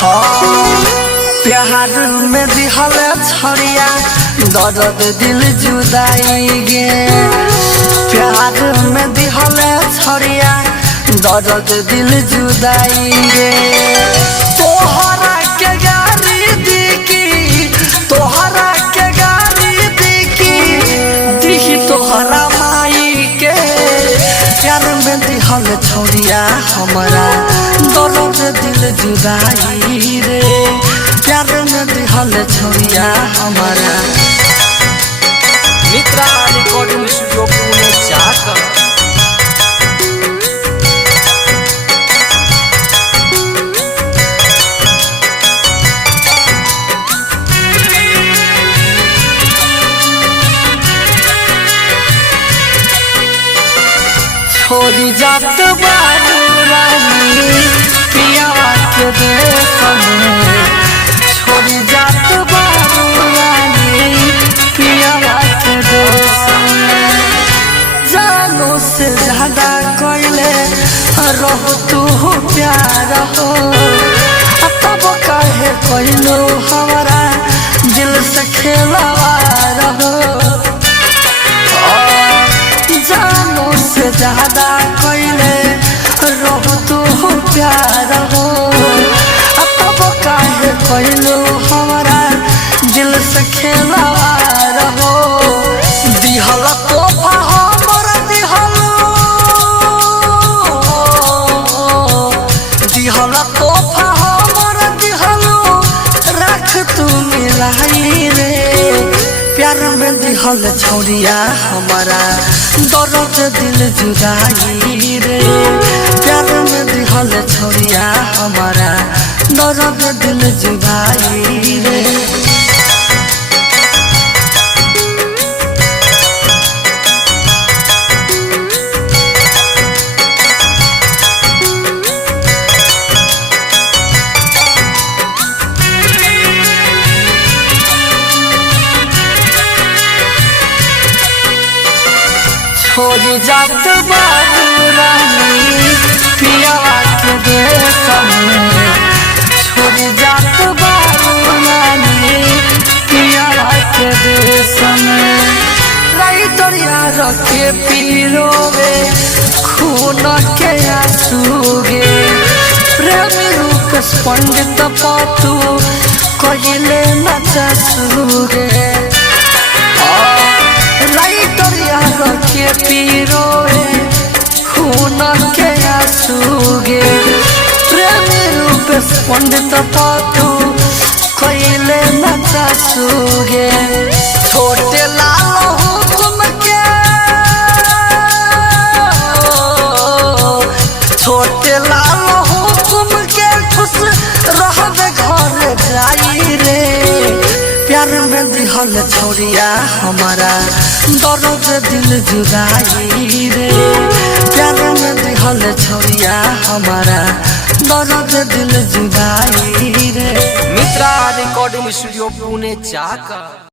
हाँ प्यार में दिहल छड़िया दर्द दिल जुदाई गे। प्यार में दिहल छड़िया दर्द दिल जुदाई गे। तोहरा के गाली दिकी तोहरा के गाली दिकी दिही तोहरा माई के। प्यार में दिहल छड़िया हमारा दर्द दिल जुदाई रे। प्यार में दिहल छड़िया हमारा। मित्रा रिकॉर्डिंग स्टूडियो पुणे जाकर छोड़ी जात बारू रानी पियावा के देश में। छोड़ी जात बारू रानी पियावा के देश में। जानो से ज्यादा कोइले रहो तू प्यार हो। तब काहे कोइलो हमारा दिल से खेलवार हो। जानो से ज्यादा कोइले रहो तू प्यार हो। तब काहे कोइलो हमारा दिल से खेलवार हो। दिहल तोहफा हमरा दिहल तोहफा हमरा दिहलो रख तू मिलाई रे। प्यार में दिहल छड़िया हमारा दर्द दिल जुदाई रे। प्यार में दिहल छड़िया हमारा दर्द दिल जुदाई रे। छोड़ी जात बारू रानी पियावा के देश में। छोड़ी जात बारू रानी पियावा के देश में। राइटर यार के पीरोवे खून के आंसू गे। प्रेमी रूप पंडित पातू कहिले नचसू गे। राइटर यार के पीरोए खून के आंसू गे। प्रेमी रूप पंडित पातू कहिले नचसू गे। छोटे लाल हुकुम के छोटे लाल हुकुम के खुश रहबे घर जाई रे। प्यार में दिहल छड़िया हमारा दर्द दिल जुदाई रे। प्यार में दिहल छड़िया हमारा दर्द दिल जुदाई रे। मित्रा रिकॉर्डिंग स्टूडियो पुणे जाकर